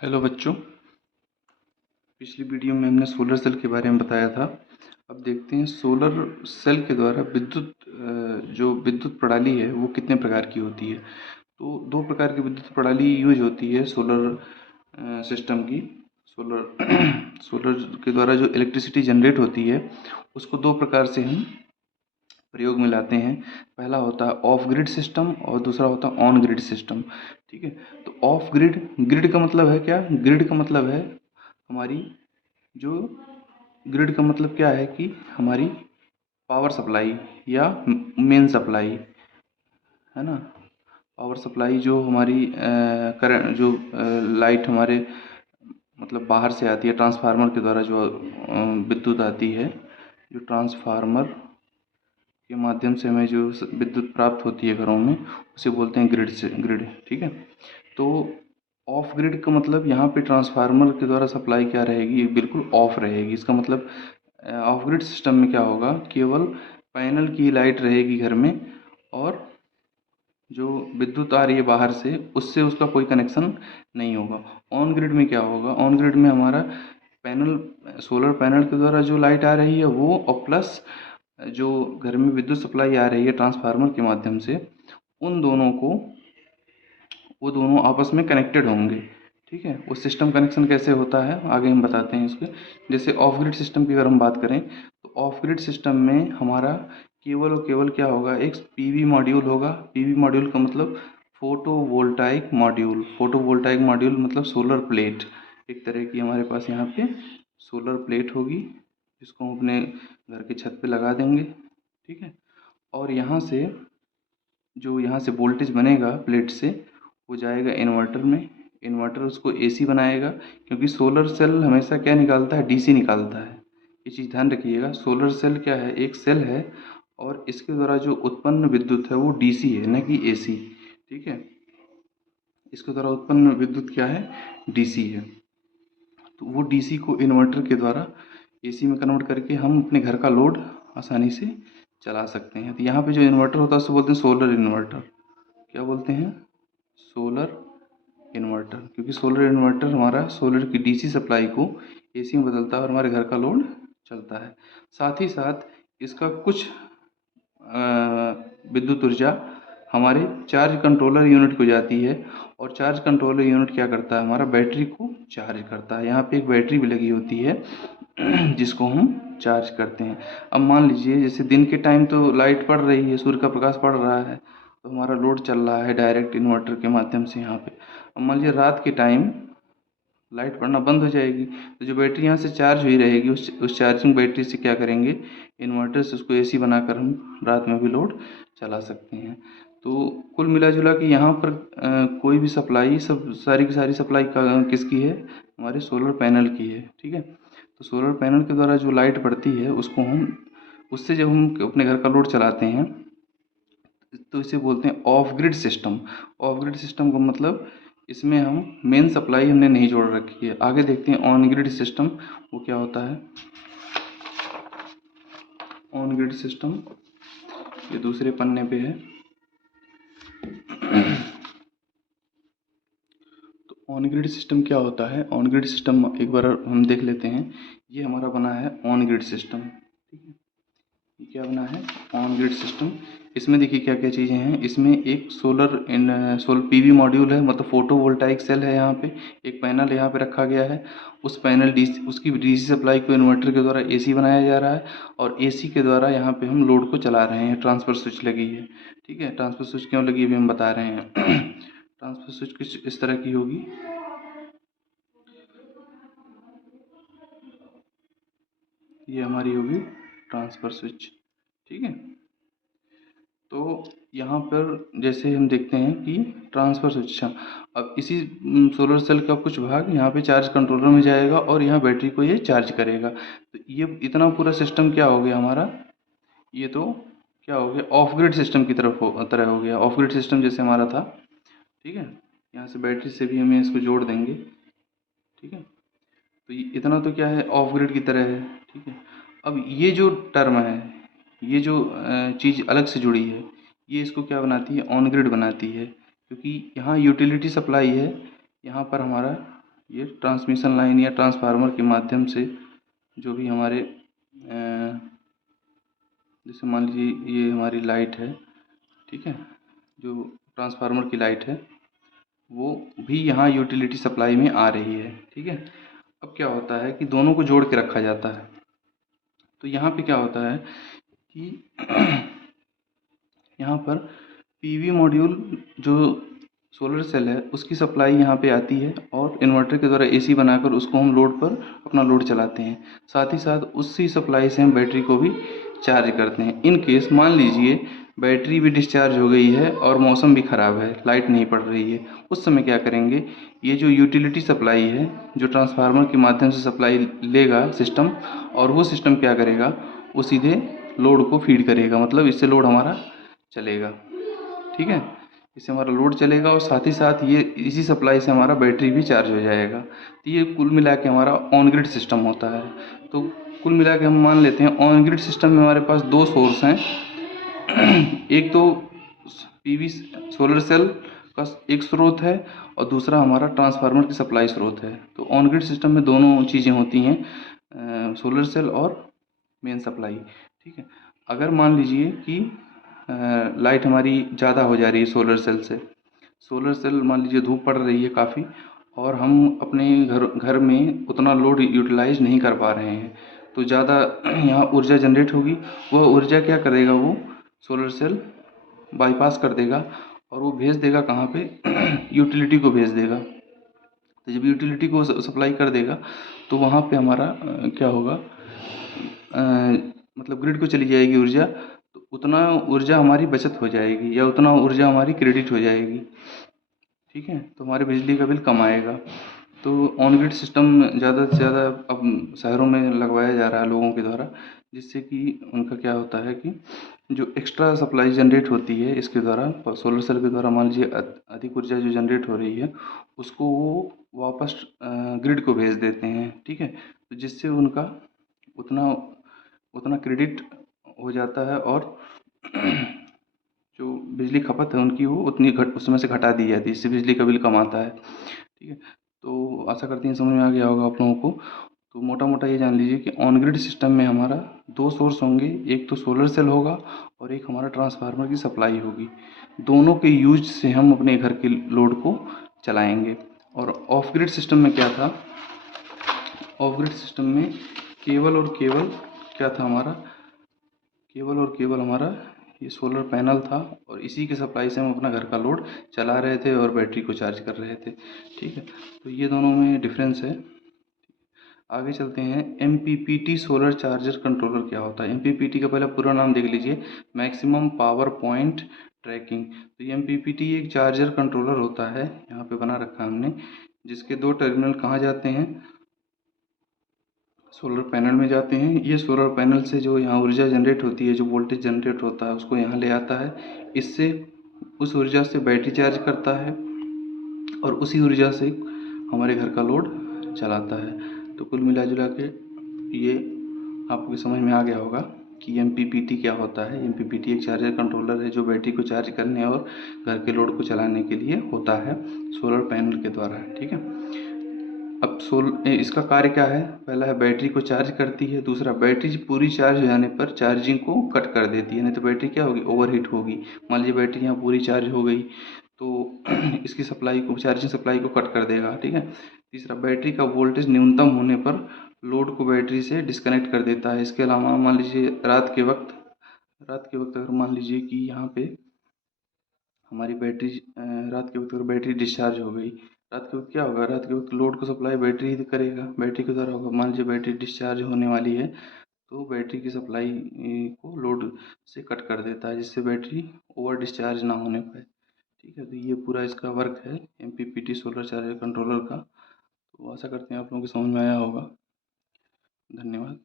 Hello बच्चों। पिछली video में हमने सोलर सेल के बारे में बताया था। अब देखते हैं सोलर सेल के द्वारा जो विद्युत प्रणाली है वो कितने प्रकार की होती है। तो दो प्रकार की विद्युत प्रणाली यूज होती है सोलर सिस्टम की। सोलर सोलर के द्वारा जो इलेक्ट्रिसिटी जनरेट होती है उसको दो प्रकार से हम प्रयोग में लाते हैं। पहला होता है ऑफ ग्रिड सिस्टम और दूसरा होता है ऑन ग्रिड सिस्टम। ठीक है। तो ऑफ ग्रिड, ग्रिड का मतलब है क्या? ग्रिड का मतलब है हमारी जो ग्रिड का मतलब क्या है कि हमारी पावर सप्लाई या मेन सप्लाई, है ना। पावर सप्लाई जो हमारी करंट जो लाइट हमारे मतलब बाहर से आती है ट्रांसफार्मर के द्वारा जो विद्युत आती है, जो ट्रांसफार्मर के माध्यम से हमें जो विद्युत प्राप्त होती है घरों में, उसे बोलते हैं ग्रिड। ठीक है। तो ऑफ ग्रिड का मतलब यहाँ पे ट्रांसफार्मर के द्वारा सप्लाई क्या रहेगी, बिल्कुल ऑफ रहेगी। इसका मतलब ऑफ ग्रिड सिस्टम में क्या होगा, केवल पैनल की लाइट रहेगी घर में और जो विद्युत आ रही है बाहर से उससे उसका कोई कनेक्शन नहीं होगा। ऑन ग्रिड में क्या होगा, ऑन ग्रिड में हमारा पैनल, सोलर पैनल के द्वारा जो लाइट आ रही है वो और प्लस जो घर में विद्युत सप्लाई आ रही है ट्रांसफार्मर के माध्यम से, उन दोनों को, वो दोनों आपस में कनेक्टेड होंगे। ठीक है। वो सिस्टम कनेक्शन कैसे होता है आगे हम बताते हैं इसके। जैसे ऑफ ग्रिड सिस्टम की अगर हम बात करें तो ऑफ ग्रिड सिस्टम में हमारा केवल और केवल क्या होगा, एक पीवी मॉड्यूल होगा। पीवी मॉड्यूल का मतलब फोटोवोल्टाइक मॉड्यूल। फोटोवोल्टाइक मॉड्यूल मतलब सोलर प्लेट। एक तरह की हमारे पास यहाँ पे सोलर प्लेट होगी जिसको हम अपने घर की छत पे लगा देंगे। ठीक है। और यहाँ से जो यहाँ से वोल्टेज बनेगा प्लेट से वो जाएगा इन्वर्टर में। इन्वर्टर उसको एसी बनाएगा, क्योंकि सोलर सेल हमेशा क्या निकालता है, डीसी निकालता है। ये चीज़ ध्यान रखिएगा। सोलर सेल क्या है, एक सेल है और इसके द्वारा जो उत्पन्न विद्युत है वो डीसी है, न कि एसी। ठीक है। इसके द्वारा उत्पन्न विद्युत क्या है, डीसी है। तो वो डीसी को इन्वर्टर के द्वारा एसी में कन्वर्ट करके हम अपने घर का लोड आसानी से चला सकते हैं। तो यहाँ पे जो इन्वर्टर होता है उसको बोलते हैं सोलर इन्वर्टर। क्या बोलते हैं, सोलर इन्वर्टर। क्योंकि सोलर इन्वर्टर हमारा सोलर की डीसी सप्लाई को एसी में बदलता है और हमारे घर का लोड चलता है। साथ ही साथ इसका कुछ विद्युत ऊर्जा हमारे चार्ज कंट्रोलर यूनिट को जाती है और चार्ज कंट्रोलर यूनिट क्या करता है, हमारा बैटरी को चार्ज करता है। यहाँ पे एक बैटरी भी लगी होती है जिसको हम चार्ज करते हैं। अब मान लीजिए जैसे दिन के टाइम तो लाइट पड़ रही है, सूर्य का प्रकाश पड़ रहा है तो हमारा लोड चल रहा है डायरेक्ट इन्वर्टर के माध्यम से यहाँ पे। अब मान लीजिए रात के टाइम लाइट पड़ना बंद हो जाएगी तो जो बैटरी यहाँ से चार्ज हुई रहेगी उस चार्जिंग बैटरी से क्या करेंगे, इन्वर्टर से उसको एसी बनाकर हम रात में भी लोड चला सकते हैं। तो कुल मिला जुला के यहाँ पर कोई भी सप्लाई, सब सारी की सारी सप्लाई किसकी है, हमारे सोलर पैनल की है। ठीक है। तो सोलर पैनल के द्वारा जो लाइट पड़ती है उसको हम, उससे जब हम अपने घर का लोड चलाते हैं तो इसे बोलते हैं of grid system. Of grid system का मतलब इसमें हम मेन सप्लाई हमने नहीं जोड़ रखी है। आगे देखते हैं ऑन ग्रिड सिस्टम वो क्या होता है। ऑन ग्रिड सिस्टम ये दूसरे पन्ने पे है। तो ऑन ग्रिड सिस्टम क्या होता है, ऑन ग्रिड सिस्टम एक बार हम देख लेते हैं। ये हमारा बना है ऑन ग्रिड सिस्टम। ठीक है। ये क्या बना है, ऑन ग्रिड सिस्टम। इसमें देखिए क्या क्या चीज़ें हैं। इसमें एक सोलर पीवी मॉड्यूल है, मतलब फोटोवोल्टाइक सेल है। यहाँ पे एक पैनल यहाँ पे रखा गया है। उस पैनल डीसी, उसकी डीसी सप्लाई को इन्वर्टर के द्वारा एसी बनाया जा रहा है और एसी के द्वारा यहाँ पे हम लोड को चला रहे हैं। ट्रांसफर स्विच लगी है। ठीक है। ट्रांसफर स्विच क्यों लगी है अभी हम बता रहे हैं। ट्रांसफर स्विच किस इस तरह की होगी, ये हमारी होगी ट्रांसफर स्विच। ठीक है। तो यहाँ पर जैसे हम देखते हैं कि ट्रांसफर स्विच, अब इसी सोलर सेल का कुछ भाग यहाँ पे चार्ज कंट्रोलर में जाएगा और यहाँ बैटरी को ये चार्ज करेगा। तो ये इतना पूरा सिस्टम क्या हो गया हमारा, ये तो क्या हो गया, ऑफ ग्रिड सिस्टम की तरह हो गया। ऑफ ग्रिड सिस्टम जैसे हमारा था। ठीक है। यहाँ से बैटरी से भी हमें इसको जोड़ देंगे। ठीक है। तो ये इतना तो क्या है, ऑफ ग्रिड की तरह है। ठीक है। अब ये जो टर्म है, ये जो चीज़ अलग से जुड़ी है, ये इसको क्या बनाती है, ऑन ग्रिड बनाती है। क्योंकि यहाँ यूटिलिटी सप्लाई है, यहाँ पर हमारा ये ट्रांसमिशन लाइन या ट्रांसफार्मर के माध्यम से जो भी हमारे जैसे मान लीजिए ये हमारी लाइट है, ठीक है, जो ट्रांसफार्मर की लाइट है वो भी यहाँ यूटिलिटी सप्लाई में आ रही है, ठीक है। अब क्या होता है कि दोनों को जोड़ के रखा जाता है। तो यहाँ पे क्या होता है कि यहाँ पर पीवी मॉड्यूल जो सोलर सेल है उसकी सप्लाई यहाँ पे आती है और इन्वर्टर के द्वारा एसी बनाकर उसको हम लोड पर अपना लोड चलाते हैं। साथ ही साथ उसी सप्लाई से हम बैटरी को भी चार्ज करते हैं। इन केस मान लीजिए बैटरी भी डिस्चार्ज हो गई है और मौसम भी ख़राब है, लाइट नहीं पड़ रही है, उस समय क्या करेंगे, ये जो यूटिलिटी सप्लाई है जो ट्रांसफार्मर के माध्यम से सप्लाई लेगा सिस्टम, और वो सिस्टम क्या करेगा, वो सीधे लोड को फीड करेगा, मतलब इससे लोड हमारा चलेगा, ठीक है। इससे हमारा लोड चलेगा और साथ ही साथ ये इसी सप्लाई से हमारा बैटरी भी चार्ज हो जाएगा। तो ये कुल मिला के हमारा ऑन ग्रिड सिस्टम होता है। तो कुल मिला के हम मान लेते हैं ऑन ग्रिड सिस्टम में हमारे पास दो सोर्स हैं। एक तो पीवी सोलर सेल का एक स्रोत है और दूसरा हमारा ट्रांसफार्मर की सप्लाई स्रोत है। तो ऑन ग्रिड सिस्टम में दोनों चीज़ें होती हैं, सोलर सेल और मेन सप्लाई, ठीक है। अगर मान लीजिए कि लाइट हमारी ज़्यादा हो जा रही है सोलर सेल मान लीजिए धूप पड़ रही है काफ़ी और हम अपने घर में उतना लोड यूटिलाइज नहीं कर पा रहे हैं, तो ज़्यादा यहाँ ऊर्जा जनरेट होगी। वह ऊर्जा क्या करेगा, वो सोलर सेल बाईपास कर देगा और वो भेज देगा कहाँ पे यूटिलिटी को भेज देगा। तो जब यूटिलिटी को सप्लाई कर देगा तो वहाँ पे हमारा क्या होगा, मतलब ग्रिड को चली जाएगी ऊर्जा, तो उतना ऊर्जा हमारी बचत हो जाएगी या उतना ऊर्जा हमारी क्रेडिट हो जाएगी, ठीक है। तो हमारे बिजली का बिल कम आएगा। तो ऑन ग्रिड सिस्टम ज़्यादा से ज़्यादा अब शहरों में लगवाया जा रहा है लोगों के द्वारा, जिससे कि उनका क्या होता है कि जो एक्स्ट्रा सप्लाई जनरेट होती है इसके द्वारा, सोलर सेल के द्वारा मान लीजिए अधिक ऊर्जा जो जनरेट हो रही है उसको वो वापस ग्रिड को भेज देते हैं, ठीक है। तो जिससे उनका उतना उतना क्रेडिट हो जाता है और जो बिजली खपत है उनकी वो उतनी उसमें से घटा दी जाती है, इससे बिजली का बिल कम आता है, ठीक है। तो आशा करते हैं समझ में आ गया होगा आप लोगों को। तो मोटा मोटा ये जान लीजिए कि ऑन ग्रिड सिस्टम में हमारा दो सोर्स होंगे, एक तो सोलर सेल होगा और एक हमारा ट्रांसफार्मर की सप्लाई होगी। दोनों के यूज से हम अपने घर के लोड को चलाएंगे। और ऑफ ग्रिड सिस्टम में क्या था, ऑफ ग्रिड सिस्टम में केवल और केवल क्या था हमारा, केवल और केवल हमारा ये सोलर पैनल था और इसी की सप्लाई से हम अपना घर का लोड चला रहे थे और बैटरी को चार्ज कर रहे थे, ठीक है। तो ये दोनों में डिफरेंस है। आगे चलते हैं, MPPT सोलर चार्जर कंट्रोलर क्या होता है। MPPT का पहला पूरा नाम देख लीजिए, मैक्सिमम पावर पॉइंट ट्रैकिंग। तो ये MPPT एक चार्जर कंट्रोलर होता है, यहाँ पे बना रखा है हमने, जिसके दो टर्मिनल कहाँ जाते हैं, सोलर पैनल में जाते हैं। ये सोलर पैनल से जो यहाँ ऊर्जा जनरेट होती है, जो वोल्टेज जनरेट होता है उसको यहाँ ले आता है। इससे उस ऊर्जा से बैटरी चार्ज करता है और उसी ऊर्जा से हमारे घर का लोड चलाता है। तो कुल मिला जुला के ये आपको समझ में आ गया होगा कि MPPT क्या होता है। MPPT एक चार्जर कंट्रोलर है जो बैटरी को चार्ज करने और घर के लोड को चलाने के लिए होता है सोलर पैनल के द्वारा, ठीक है। अब इसका कार्य क्या है, पहला है बैटरी को चार्ज करती है, दूसरा बैटरी पूरी चार्ज हो जाने पर चार्जिंग को कट कर देती है, नहीं तो बैटरी क्या होगी, ओवरहीट होगी। मान लीजिए बैटरी यहाँ पूरी चार्ज हो गई तो इसकी सप्लाई को, चार्जिंग सप्लाई को कट कर देगा, ठीक है। तीसरा, बैटरी का वोल्टेज न्यूनतम होने पर लोड को बैटरी से डिस्कनेक्ट कर देता है। इसके अलावा मान लीजिए रात के वक्त अगर मान लीजिए कि यहाँ पे हमारी बैटरी रात के वक्त अगर बैटरी डिस्चार्ज हो गई, रात के वक्त क्या होगा, रात के वक्त लोड को सप्लाई बैटरी ही करेगा, बैटरी के द्वारा होगा। मान लीजिए बैटरी डिस्चार्ज होने वाली है तो बैटरी की सप्लाई को लोड से कट कर देता है, जिससे बैटरी ओवर डिस्चार्ज ना होने पाए, ठीक है। तो ये पूरा इसका वर्क है MPPT सोलर चार्जर कंट्रोलर का। तो आशा करते हैं आप लोगों को समझ में आया होगा। धन्यवाद।